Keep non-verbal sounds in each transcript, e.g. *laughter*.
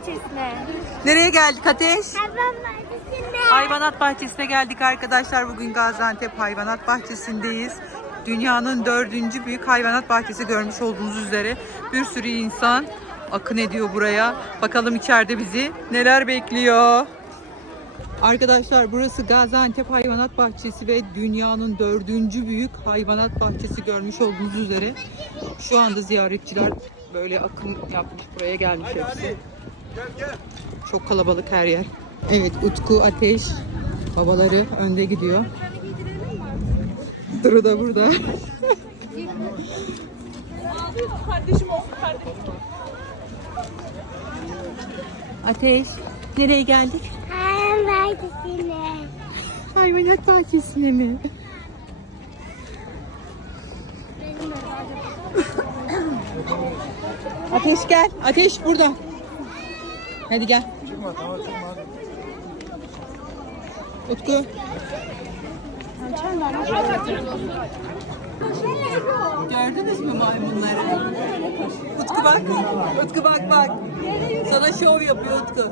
bahçesine. Nereye geldik Ateş? Hayvan bahçesine. Hayvanat bahçesine geldik arkadaşlar. Bugün Gaziantep Hayvanat Bahçesi'ndeyiz. Dünyanın dördüncü büyük hayvanat bahçesi görmüş olduğunuz üzere. Bir sürü insan akın ediyor buraya. Bakalım içeride bizi neler bekliyor. Arkadaşlar burası Gaziantep Hayvanat Bahçesi ve dünyanın dördüncü büyük hayvanat bahçesi görmüş olduğunuz üzere. Şu anda ziyaretçiler böyle akın yapmış buraya gelmiş hepsi. Çok kalabalık her yer. Evet Utku Ateş babaları önde gidiyor. Duru da burada. Ateş nereye geldik? Hayvan bahçesine. Hayvanat bahçesine mi? Ateş gel. Ateş burada. Hadi gel. Utku. Gördünüz mü maymunları? Utku bak. Utku bak bak. Sana şov yapıyor Utku.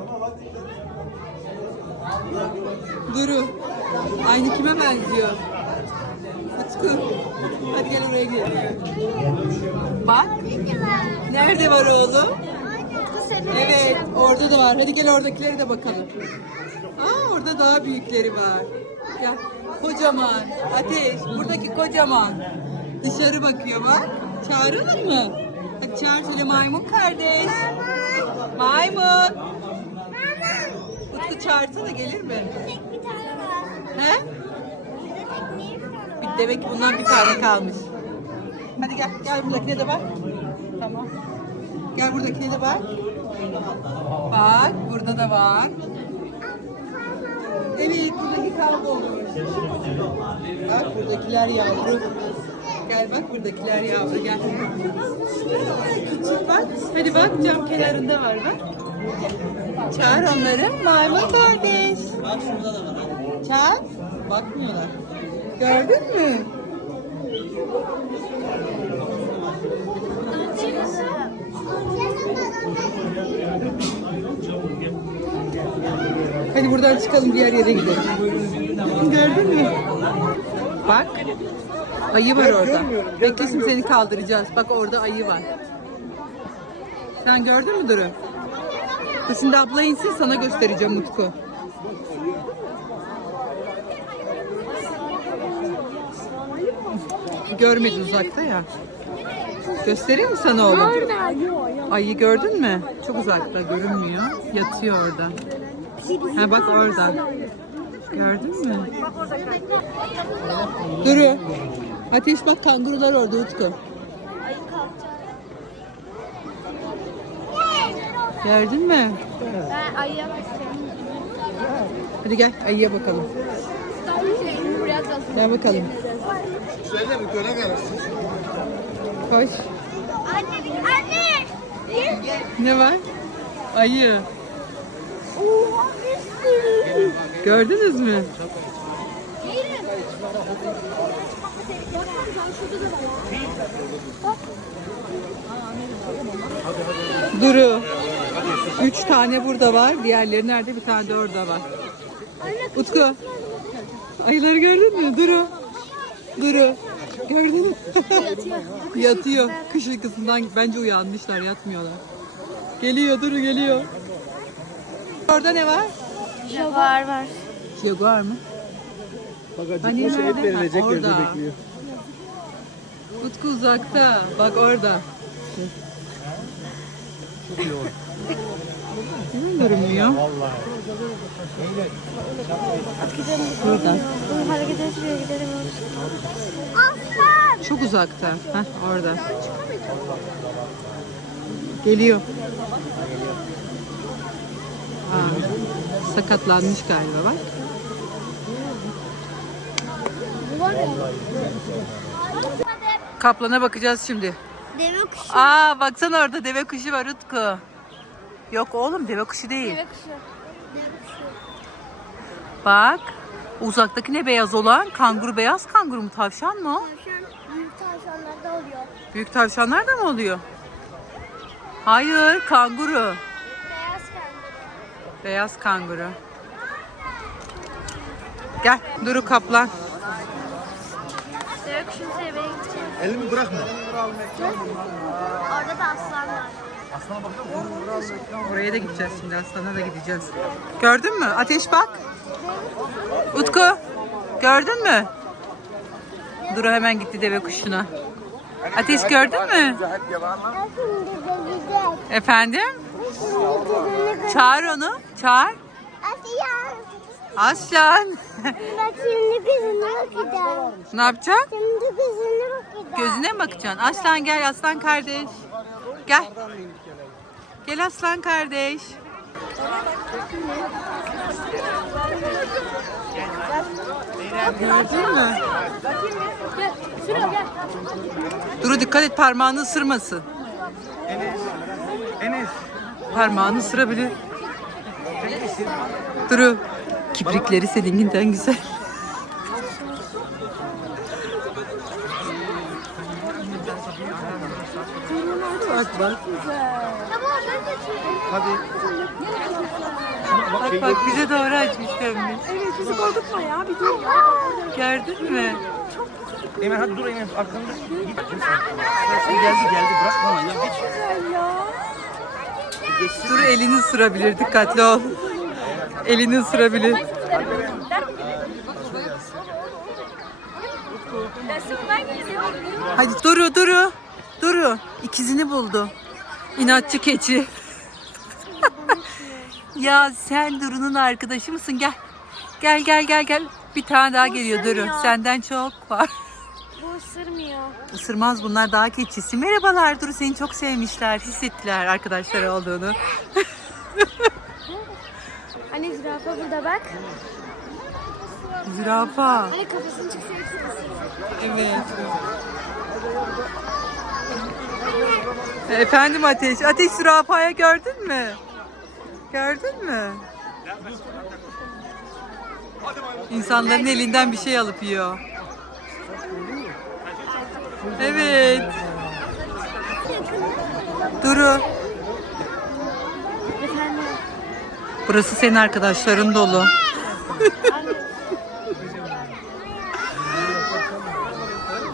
Duru. Aynı kime benziyor? Utku. Hadi gel oraya gel. Bak. Nerede var oğlum? Evet, orada da var. Hadi gel oradakileri de bakalım. Aa, orada daha büyükleri var. Gel. Kocaman. Ateş. Buradaki kocaman. Dışarı bakıyor bak. Çağıralım mı? Bak çağır şöyle maymun kardeş. Maymun. Utku çağırsana gelir mi? Bir tane var. He? Bir. Demek ki bundan bir tane kalmış. Hadi gel, gel buradakine de bak. Tamam. Gel buradakine de bak. Bak, burada da var. Evet, buradaki kaybolmuş. Bak buradakiler yavru. Gel bak buradakiler yavru gel. Küçük bak. Hadi bak cam kenarında var bak. Çağır onları. Maymun kardeş. Bak şurada da var. Çağır. Bakmıyorlar. Gördün mü? Hadi buradan çıkalım diğer yere gidelim. Gördün mü? Bak. Ayı var orada. Beklesin seni kaldıracağız. Bak orada ayı var. Sen gördün mü Duru? Dur Şimdi abla insin sana göstereceğim Utku. Görmedin uzakta ya. Göstereyim mi sana oğlum? Ayı gördün mü? Çok uzakta görünmüyor. Yatıyor orada. Ha bak orada. Gördün mü? Duru. Ateş bak kangurular orada Utku. Gördün mü? Ben ayıya bakıyorum. Hadi gel ayıya bakalım. Kalsın. Gel bakalım. Söyle bir göre gelirsin. Koş. Anne, anne. Ne var? Ayı. Oha bir sürü. Gördünüz mü? Duru. Üç tane burada var. Diğerleri nerede? Bir tane de orada var. Utku. Ayıları gördün mü? Duru. Duru. Gördün mü? *laughs* Yatıyor. Kış uykusundan bence uyanmışlar. Yatmıyorlar. Geliyor Duru geliyor. Orada ne var? Jaguar var. Jaguar mı? Bak Hani nerede? Ha, verilecek orada. bekliyor. Utku uzakta. Bak orada. Çok iyi oldu. Değil görünmüyor? Vallahi. Burada. Hareket etmiyor gidelim. Aslan. Çok uzakta. Heh, orada. Geliyor. Aa, sakatlanmış galiba bak. Kaplana bakacağız şimdi. Deve kuşu. Aa baksana orada deve kuşu var Utku. Yok oğlum deve kuşu değil. Deve kuşu. Deve kuşu. Bak. Uzaktaki ne beyaz olan? Kanguru beyaz kanguru mu? Tavşan mı o? Tavşan büyük tavşanlarda oluyor. Büyük tavşanlar da mı oluyor? Hayır, kanguru. Beyaz kar. Beyaz kanguru. Gel Duru Kaplan. Deve kuşunu sevmeye gideceğim. Elimi bırakma. Orada da aslan var. Oraya da gideceğiz şimdi. Aslan'a da gideceğiz. Gördün mü? Ateş bak. Utku. Gördün mü? Duru hemen gitti deve kuşuna. Ateş gördün mü? Efendim? Çağır onu. Çağır. Aslan. Aslan. Bak şimdi gözüne bakacağım. ne yapacaksın? Şimdi gözüne bakacağım. Gözüne mi bakacaksın? Aslan gel aslan kardeş. Gel. Gel aslan kardeş. Gördün mü? Duru dikkat et parmağını ısırmasın. Enes. Parmağını ısırabilir. Duru. Kiprikleri seninkinden güzel. Bak. Hadi. Bak bak bize doğru açmış dönmüş. Evet bizi korkutma ya bir dur. Gördün mü? Eymen hadi dur Eymen arkanda. Git. Geldi geldi bırakma lan ya geç. Geçsin. Dur elini ısırabilir dikkatli ol. Elini ısırabilir. Hadi Duru Duru. Duru. İkizini buldu. İnatçı keçi. *laughs* ya sen Duru'nun arkadaşı mısın? Gel. Gel gel gel gel. Bir tane daha geliyor Duru. ısırmıyor. Senden çok var. Bu ısırmıyor. Isırmaz bunlar daha keçisi. Merhabalar Duru seni çok sevmişler. Hissettiler arkadaşları olduğunu. *laughs* Anne zürafa burada bak. Zürafa. Anne kafasını çıksa hepsi ısırır. Evet. Efendim Ateş. Ateş zürafaya gördün mü? Gördün mü? İnsanların elinden bir şey alıp yiyor. Evet. Duru. Burası senin arkadaşların dolu. *laughs*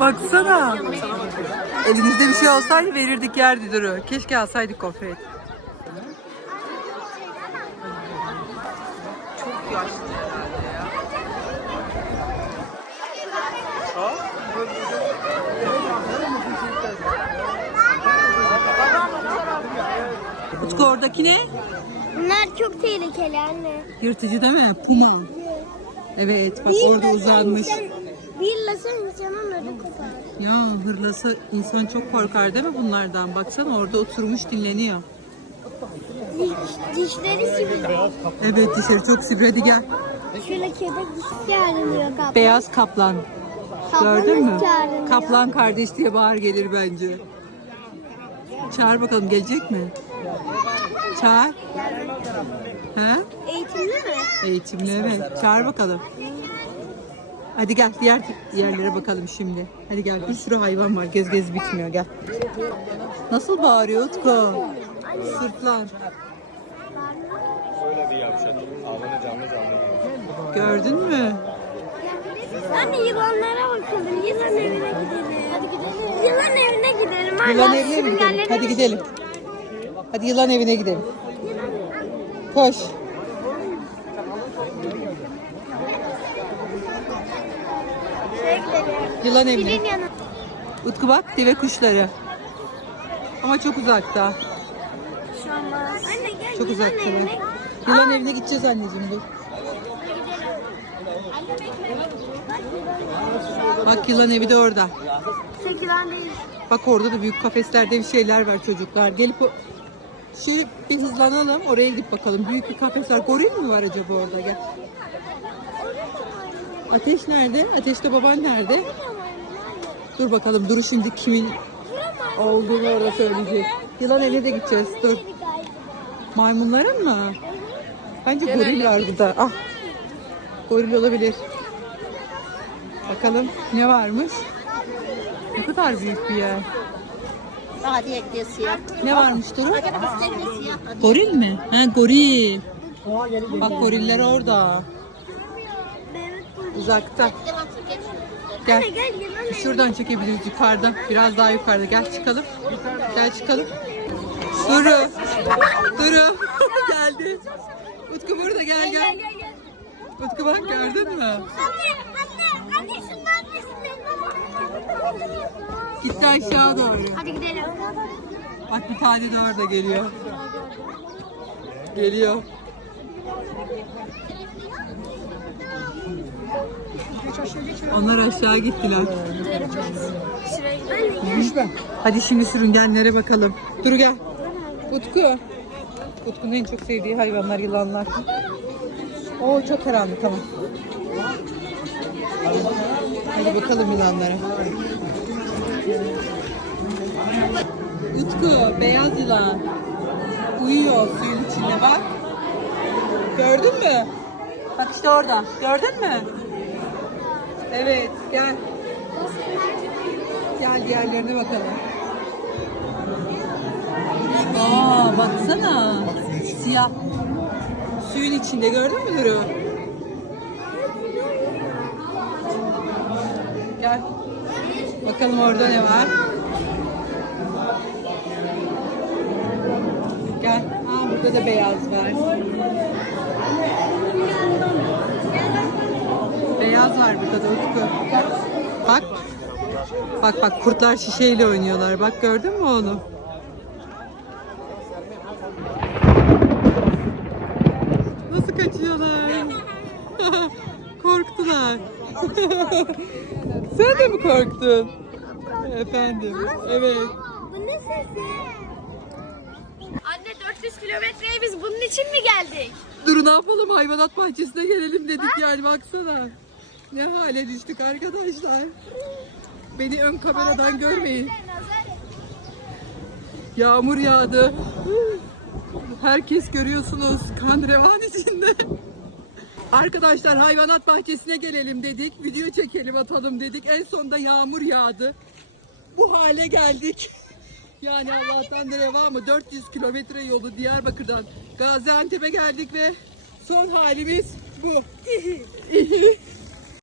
Baksana. Elimizde bir şey olsaydı verirdik yerdi Duru. Keşke alsaydık gofret. Çok yaşlı herhalde ya. Utku oradaki ne? Bunlar çok tehlikeli anne. Yırtıcı değil mi? Puma. Evet bak orada uzanmış. İnsanın ödü kopar. Ya hırlası insan çok korkar değil mi bunlardan? Baksana orada oturmuş dinleniyor. Diş, dişleri sivri. Evet dışarı çok sivri hadi gel. Şöyle köpek dişi çağrılıyor kaplan. Beyaz kaplan. Kaplan Gördün mü? çağrılıyor? Kaplan kardeş diye bağır gelir bence. Çağır bakalım gelecek mi? Çağır. He? Eğitimli mi? Eğitimli evet. Çağır bakalım. Hadi gel diğer yerlere bakalım şimdi. Hadi gel bir sürü hayvan var. Gez gez bitmiyor gel. Nasıl bağırıyor Utku? Sırtlan. Gördün mü? Anne yılanlara bakalım. Yılan evine gidelim. Hadi gidelim. Yılan evine gidelim. Anne. Yılan evine mi gidelim? Hadi gidelim. Hadi yılan evine gidelim. Koş. Yılan Filin yanına. Utku bak deve kuşları. Ama çok uzakta. Şu an var. Anne gel Çok yılan uzakta. evine. Yılan evine gideceğiz anneciğim dur. Bak yılan evi de orada. Tek yılan değil. Bak orada da büyük kafeslerde bir şeyler var çocuklar. Gelip o şey bir hızlanalım oraya gidip bakalım. Büyük bir kafes var. Goril mi var acaba orada? Gel. Ateş nerede? Ateşte baban nerede? Dur bakalım. Dur şimdi kimin olduğunu orada söyleyecek. Yılan evine de gideceğiz. Dur. Maymunların mı? Bence goril var burada. Ah. Goril olabilir. Bakalım ne varmış? Ne kadar büyük bir yer. Ne varmış Duru? Goril mi? Ha goril. Bak goriller orada. Uzakta. Gel. Şuradan çekebiliriz yukarıdan. Biraz daha yukarıda. Gel çıkalım. Gel çıkalım. Duru. Duru. *laughs* Geldi. Utku burada gel Gel. Utku bak gördün mü? Gitti aşağı doğru. Hadi gidelim. Bak bir tane de orada geliyor. Geliyor. Onlar aşağı gittiler. Gidelim. Hadi şimdi sürüngenlere bakalım. Dur gel. Utku. Utku'nun en çok sevdiği hayvanlar yılanlar. Oo çok karanlık tamam. Hadi bakalım yılanlara. Utku beyaz yılan. Uyuyor suyun içinde bak. Gördün mü? Bak işte orada. Gördün mü? Evet gel. Gel diğerlerine bakalım. Aa baksana. Siyah. Suyun içinde gördün mü Duru? Gel. Bakalım orada ne var. Gel. Aa burada da beyaz var. Beyaz var burada da Utku. Bak. Bak bak kurtlar şişeyle oynuyorlar. Bak gördün mü onu? Nasıl kaçıyorlar? *laughs* Korktular. *laughs* Sen de mi korktun? Efendim. Evet. Bu ne sesi? Anne 400 kilometreye biz bunun için mi geldik? Dur ne yapalım hayvanat bahçesine gelelim dedik yani baksana. Ne hale düştük arkadaşlar. Beni ön kameradan görmeyin. Yağmur yağdı. Herkes görüyorsunuz kan revan içinde. Arkadaşlar hayvanat bahçesine gelelim dedik. Video çekelim atalım dedik. En sonunda yağmur yağdı. Bu hale geldik. Yani Allah'tan da reva 400 kilometre yolu Diyarbakır'dan Gaziantep'e geldik ve son halimiz bu.